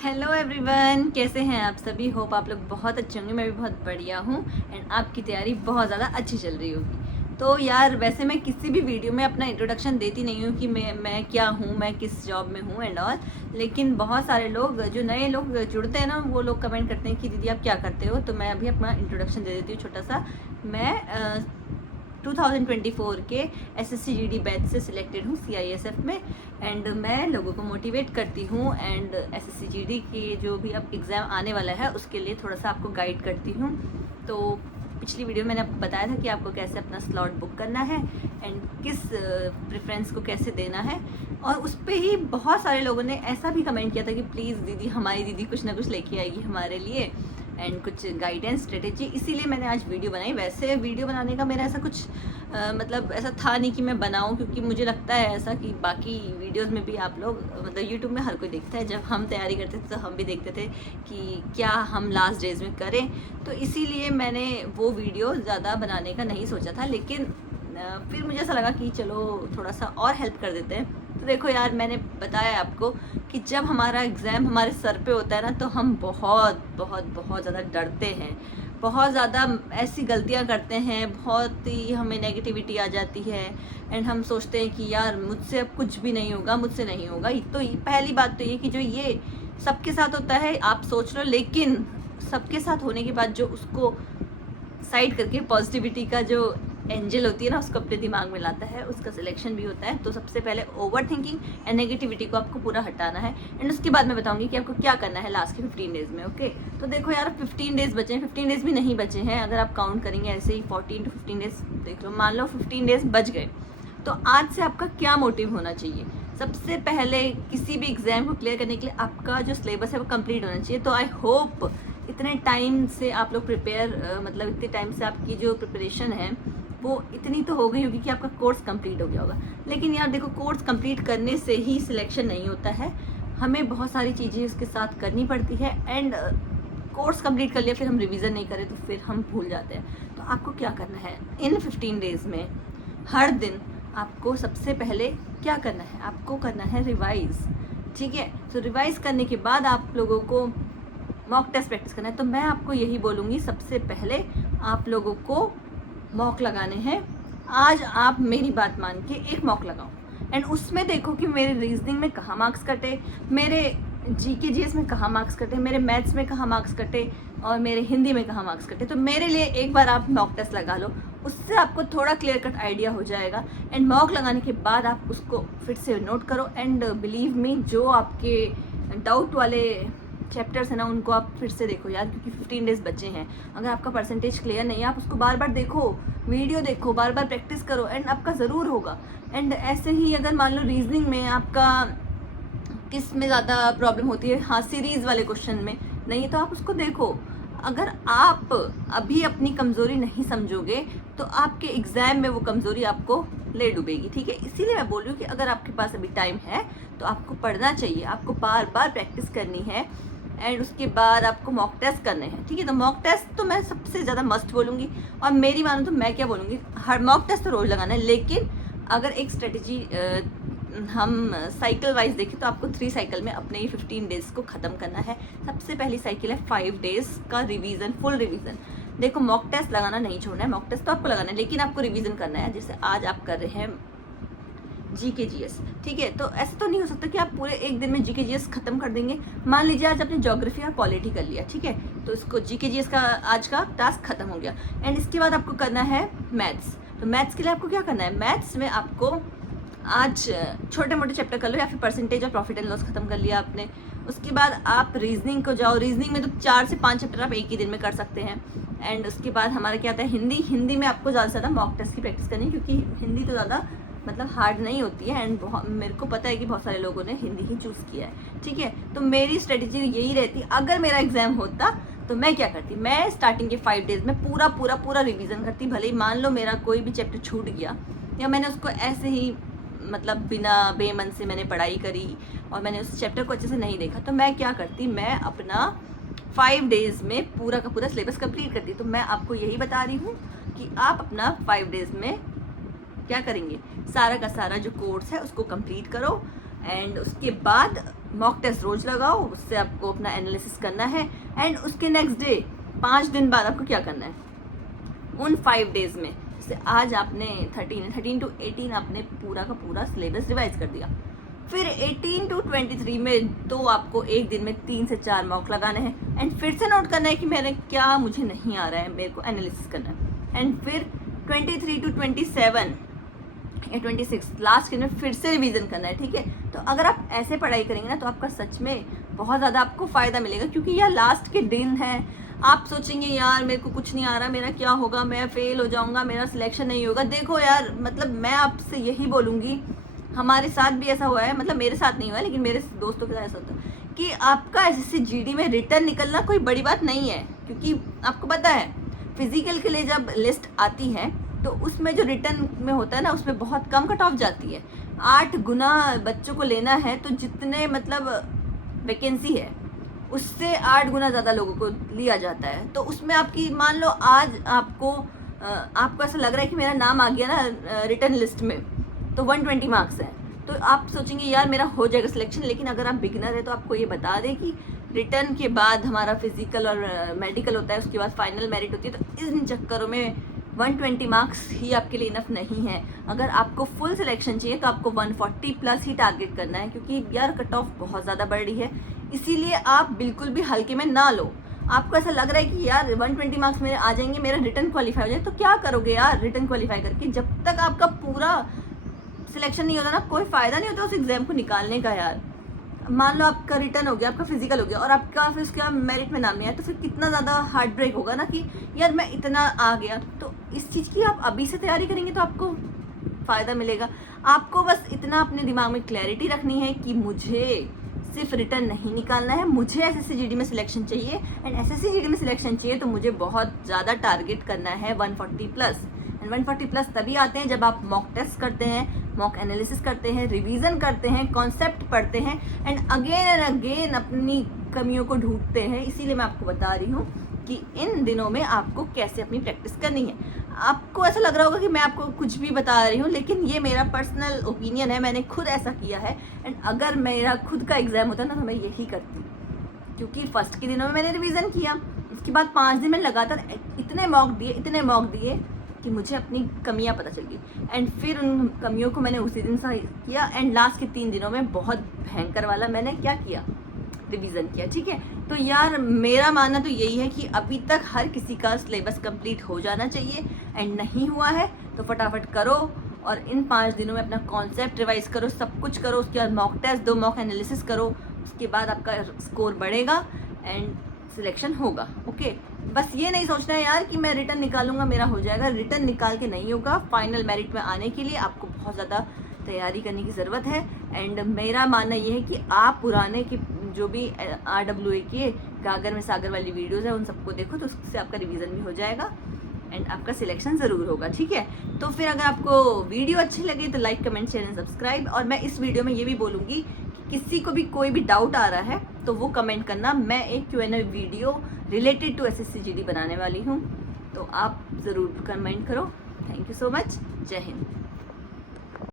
Hello everyone, कैसे हैं आप सभी। होप आप लोग बहुत अच्छे होंगे। मैं भी बहुत बढ़िया हूँ एंड आपकी तैयारी बहुत ज़्यादा अच्छी चल रही होगी। तो यार वैसे मैं किसी भी वीडियो में अपना इंट्रोडक्शन देती नहीं हूँ कि मैं क्या हूँ, मैं किस जॉब में हूँ एंड ऑल। लेकिन बहुत सारे लोग जो नए लोग जुड़ते हैं ना, वो लोग कमेंट करते हैं कि दीदी आप क्या करते हो। तो मैं अभी अपना इंट्रोडक्शन दे देती हूँ छोटा सा। मैं 2024 के एसएससी जीडी बैच से सिलेक्टेड हूँ सीआईएसएफ में एंड मैं लोगों को मोटिवेट करती हूँ एंड एसएससी जीडी के जो भी अब एग्ज़ाम आने वाला है उसके लिए थोड़ा सा आपको गाइड करती हूँ। तो पिछली वीडियो मैंने आपको बताया था कि आपको कैसे अपना स्लॉट बुक करना है एंड किस प्रेफरेंस को कैसे देना है। और उस पर ही बहुत सारे लोगों ने ऐसा भी कमेंट किया था कि प्लीज़ दीदी, हमारी दीदी कुछ ना कुछ लेके आएगी हमारे लिए एंड कुछ गाइडेंस स्ट्रेटेजी, इसीलिए मैंने आज वीडियो बनाई। वैसे वीडियो बनाने का मेरा ऐसा कुछ मतलब ऐसा था नहीं कि मैं बनाऊं, क्योंकि मुझे लगता है ऐसा कि बाकी वीडियोस में भी आप लोग मतलब यूट्यूब में हर कोई देखता है। जब हम तैयारी करते थे तो हम भी देखते थे कि क्या हम लास्ट डेज में करें, तो इसीलिए मैंने वो वीडियो ज़्यादा बनाने का नहीं सोचा था। लेकिन फिर मुझे ऐसा लगा कि चलो थोड़ा सा और हेल्प कर देते हैं। तो देखो यार, मैंने बताया आपको कि जब हमारा एग्ज़ाम हमारे सर पे होता है ना, तो हम बहुत बहुत बहुत ज़्यादा डरते हैं, बहुत ज़्यादा ऐसी गलतियां करते हैं, बहुत ही हमें नेगेटिविटी आ जाती है एंड हम सोचते हैं कि यार मुझसे अब कुछ भी नहीं होगा, मुझसे नहीं होगा। तो पहली बात तो ये कि जो ये सबके साथ होता है आप सोच लो, लेकिन सबके साथ होने के बाद जो उसको साइड करके पॉजिटिविटी का जो एंजल होती है ना, उसको अपने दिमाग में लाता है, उसका सिलेक्शन भी होता है। तो सबसे पहले ओवर थिंकिंग एंड नेगेटिविटी को आपको पूरा हटाना है एंड उसके बाद मैं बताऊंगी कि आपको क्या करना है लास्ट के 15 डेज में। ओके, तो देखो यार 15 डेज बचे हैं, 15 डेज भी नहीं बचे हैं। अगर आप काउंट करेंगे ऐसे ही 14 to 15 डेज, देख लो, मान लो 15 डेज बच गए। तो आज से आपका क्या मोटिव होना चाहिए? सबसे पहले किसी भी एग्जाम को क्लियर करने के लिए आपका जो सिलेबस है वो कंप्लीट होना चाहिए। तो आई होप इतने टाइम से आप लोग प्रिपेयर मतलब इतने टाइम से आपकी जो प्रिपरेशन है वो इतनी तो हो गई होगी कि आपका कोर्स कंप्लीट हो गया होगा। लेकिन यार देखो, कोर्स कंप्लीट करने से ही सिलेक्शन नहीं होता है, हमें बहुत सारी चीज़ें उसके साथ करनी पड़ती है एंड कोर्स कंप्लीट कर लिया फिर हम रिवीजन नहीं करें तो फिर हम भूल जाते हैं। तो आपको क्या करना है इन 15 डेज में? हर दिन आपको सबसे पहले क्या करना है? आपको करना है रिवाइज। ठीक है, तो रिवाइज करने के बाद आप लोगों को मॉक टेस्ट प्रैक्टिस करना है। तो मैं आपको यही बोलूँगी, सबसे पहले आप लोगों को मॉक लगाने हैं। आज आप मेरी बात मान के एक मॉक लगाओ एंड उसमें देखो कि मेरे रीजनिंग में कहाँ मार्क्स कटे, मेरे जीके जीएस में कहाँ मार्क्स कटे, मेरे मैथ्स में कहाँ मार्क्स कटे और मेरे हिंदी में कहाँ मार्क्स कटे। तो मेरे लिए एक बार आप मॉक टेस्ट लगा लो, उससे आपको थोड़ा क्लियर कट आइडिया हो जाएगा। एंड मॉक लगाने के बाद आप उसको फिर से नोट करो एंड बिलीव मी, जो आपके डाउट वाले चैप्टर्स है ना, उनको आप फिर से देखो यार, क्योंकि 15 डेज बचे हैं। अगर आपका परसेंटेज क्लियर नहीं है, आप उसको बार बार देखो, वीडियो देखो, बार बार प्रैक्टिस करो एंड आपका ज़रूर होगा। एंड ऐसे ही अगर मान लो रीजनिंग में आपका किस में ज़्यादा प्रॉब्लम होती है, हाँ सीरीज़ वाले क्वेश्चन में नहीं है, तो आप उसको देखो। अगर आप अभी अपनी कमज़ोरी नहीं समझोगे तो आपके एग्ज़ाम में वो कमज़ोरी आपको ले डूबेगी। ठीक है, इसीलिए मैं बोल रही हूँ कि अगर आपके पास अभी टाइम है तो आपको पढ़ना चाहिए, आपको बार बार प्रैक्टिस करनी है एंड उसके बाद आपको मॉक टेस्ट करने हैं। ठीक है, तो मॉक टेस्ट तो मैं सबसे ज़्यादा मस्ट बोलूँगी। और मेरी मानो तो मैं क्या बोलूँगी, हर मॉक टेस्ट तो रोज़ लगाना है। लेकिन अगर एक स्ट्रेटजी हम साइकिल वाइज देखें तो आपको 3 साइकिल में अपने 15 डेज को ख़त्म करना है। सबसे पहली साइकिल है 5 डेज का रिवीजन, फुल रिवीजन। देखो, मॉक टेस्ट लगाना नहीं छोड़ना है, मॉक टेस्ट तो आपको लगाना है, लेकिन आपको रिवीजन करना है। जैसे आज आप कर रहे हैं जीके जीएस, ठीक है, तो ऐसा तो नहीं हो सकता कि आप पूरे एक दिन में जीके जीएस खत्म कर देंगे। मान लीजिए आज आपने ज्योग्राफी और पॉलिटी कर लिया, ठीक है, तो इसको जीके जीएस का आज का टास्क खत्म हो गया एंड इसके बाद आपको करना है मैथ्स। तो मैथ्स के लिए आपको क्या करना है? मैथ्स में आपको आज छोटे मोटे चैप्टर कर लो, या फिर परसेंटेज और प्रॉफिट एंड लॉस खत्म कर लिया आपने। उसके बाद आप रीजनिंग को जाओ, रीजनिंग में तो 4 से 5 चैप्टर आप एक ही दिन में कर सकते हैं। एंड उसके बाद हमारा क्या आता है, हिंदी। हिंदी में आपको ज़्यादा से ज़्यादा मॉक टेस्ट की प्रैक्टिस करनी है, क्योंकि हिंदी तो ज़्यादा मतलब हार्ड नहीं होती है एंड मेरे को पता है कि बहुत सारे लोगों ने हिंदी ही चूज़ किया है। ठीक है, तो मेरी स्ट्रेटेजी यही रहती, अगर मेरा एग्जाम होता तो मैं क्या करती, मैं स्टार्टिंग के 5 डेज में पूरा पूरा पूरा रिवीजन करती। भले ही मान लो मेरा कोई भी चैप्टर छूट गया या मैंने उसको ऐसे ही मतलब बिना बेमन से मैंने पढ़ाई करी और मैंने उस चैप्टर को अच्छे से नहीं देखा, तो मैं क्या करती, मैं अपना 5 डेज में पूरा का पूरा सिलेबस कंप्लीट करती। तो मैं आपको यही बता रही हूँ कि आप अपना 5 डेज में क्या करेंगे, सारा का सारा जो कोर्स है उसको कंप्लीट करो एंड उसके बाद मॉक टेस्ट रोज लगाओ, उससे आपको अपना एनालिसिस करना है। एंड उसके नेक्स्ट डे 5 दिन बाद आपको क्या करना है, उन 5 डेज में, जैसे आज आपने 13 to 18 आपने पूरा का पूरा सिलेबस रिवाइज कर दिया, फिर 18 to 23 में तो आपको एक दिन में 3 से 4 मॉक लगाने हैं। एंड फिर से नोट करना है कि मैंने क्या, मुझे नहीं आ रहा है, मेरे को एनालिसिस करना है। एंड फिर 23 to 27 या 26 लास्ट के में फिर से रिवीजन करना है, ठीक है। तो अगर आप ऐसे पढ़ाई करेंगे ना तो आपका सच में बहुत ज़्यादा आपको फ़ायदा मिलेगा, क्योंकि यह लास्ट के दिन है। आप सोचेंगे यार मेरे को कुछ नहीं आ रहा, मेरा क्या होगा, मैं फेल हो जाऊंगा, मेरा सिलेक्शन नहीं होगा। देखो यार, मतलब मैं आपसे यही बोलूँगी, हमारे साथ भी ऐसा हुआ है, मतलब मेरे साथ नहीं हुआ है लेकिन मेरे दोस्तों के साथ ऐसा होता है कि आपका एसएससी जीडी में रिटर्न निकलना कोई बड़ी बात नहीं है, क्योंकि आपको पता है फिजिकल के लिए जब लिस्ट आती है तो उसमें जो रिटर्न में होता है ना, उसमें बहुत कम कट ऑफ जाती है। 8 गुना बच्चों को लेना है, तो जितने मतलब वैकेंसी है उससे 8 गुना ज़्यादा लोगों को लिया जाता है। तो उसमें आपकी, मान लो आज आपको ऐसा लग रहा है कि मेरा नाम आ गया ना रिटर्न लिस्ट में, तो 120 मार्क्स हैं, तो आप सोचेंगे यार मेरा हो जाएगा सिलेक्शन। लेकिन अगर आप बिगिनर है तो आपको ये बता दें कि रिटर्न के बाद हमारा फिजिकल और मेडिकल होता है, उसके बाद फाइनल मेरिट होती है। तो इन चक्करों में 120 मार्क्स ही आपके लिए इनफ नहीं है। अगर आपको फुल सिलेक्शन चाहिए तो आपको 140 प्लस ही टारगेट करना है, क्योंकि यार कट ऑफ बहुत ज़्यादा बढ़ रही है। इसीलिए आप बिल्कुल भी हल्के में ना लो। आपको ऐसा लग रहा है कि यार 120 मार्क्स मेरे आ जाएंगे, मेरा रिटर्न क्वालिफाई हो जाए, तो क्या करोगे यार रिटर्न क्वालिफाई करके? जब तक आपका पूरा सिलेक्शन नहीं होता ना, कोई फ़ायदा नहीं होता उस एग्ज़ाम को निकालने का यार। मान लो आपका रिटर्न हो गया, आपका फिजिकल हो गया और आपका फिर उसके बाद मेरिट में नाम नहीं आया, तो फिर कितना ज़्यादा हार्ट ब्रेक होगा ना कि यार मैं इतना आ गया। तो इस चीज़ की आप अभी से तैयारी करेंगे तो आपको फ़ायदा मिलेगा। आपको बस इतना अपने दिमाग में क्लैरिटी रखनी है कि मुझे सिर्फ रिटर्न नहीं निकालना है, मुझे एसएससी जीडी में सिलेक्शन चाहिए। एंड एसएससी जीडी में सिलेक्शन चाहिए तो मुझे बहुत ज़्यादा टारगेट करना है 140 प्लस। एंड 140 प्लस तभी आते हैं जब आप मॉक टेस्ट करते हैं, मॉक एनालिसिस करते हैं, रिवीजन करते हैं, कॉन्सेप्ट पढ़ते हैं एंड अगेन एंड अगेन अपनी कमियों को ढूंढते हैं। इसीलिए मैं आपको बता रही हूँ कि इन दिनों में आपको कैसे अपनी प्रैक्टिस करनी है। आपको ऐसा लग रहा होगा कि मैं आपको कुछ भी बता रही हूँ, लेकिन ये मेरा पर्सनल ओपिनियन है, मैंने खुद ऐसा किया है। एंड अगर मेरा खुद का एग्ज़ाम होता ना तो मैं यही करती, क्योंकि फर्स्ट के दिनों में मैंने रिवीजन किया, उसके बाद 5 दिन में लगातार इतने मॉक दिए कि मुझे अपनी कमियां पता चल गई। एंड फिर उन कमियों को मैंने उसी दिन सही किया। एंड लास्ट के 3 दिनों में बहुत भयंकर वाला मैंने क्या किया, रिवीजन किया, ठीक है। तो यार मेरा मानना तो यही है कि अभी तक हर किसी का सिलेबस कंप्लीट हो जाना चाहिए। एंड नहीं हुआ है तो फटाफट करो और इन 5 दिनों में अपना कॉन्सेप्ट रिवाइज करो, सब कुछ करो। उसके बाद मॉक टेस्ट दो, मॉक एनालिसिस करो, उसके बाद आपका स्कोर बढ़ेगा एंड सिलेक्शन होगा। ओके, बस ये नहीं सोचना है यार कि मैं रिटर्न निकालूंगा मेरा हो जाएगा। रिटर्न निकाल के नहीं होगा। फाइनल मेरिट में आने के लिए आपको बहुत ज़्यादा तैयारी करने की ज़रूरत है। एंड मेरा मानना ये है कि आप पुराने की जो भी RWA के गागर में सागर वाली वीडियोज़ है उन सबको देखो, तो उससे आपका रिवीजन भी हो जाएगा एंड आपका सिलेक्शन ज़रूर होगा, ठीक है। तो फिर अगर आपको वीडियो अच्छी लगे तो like, comment, share and subscribe. और मैं इस वीडियो में ये भी बोलूँगी कि किसी को भी कोई भी डाउट आ रहा है तो वो कमेंट करना। मैं एक Q&A video related to SSC GD बनाने वाली हूँ, तो आप ज़रूर कमेंट करो। Thank you so much. जय हिंद।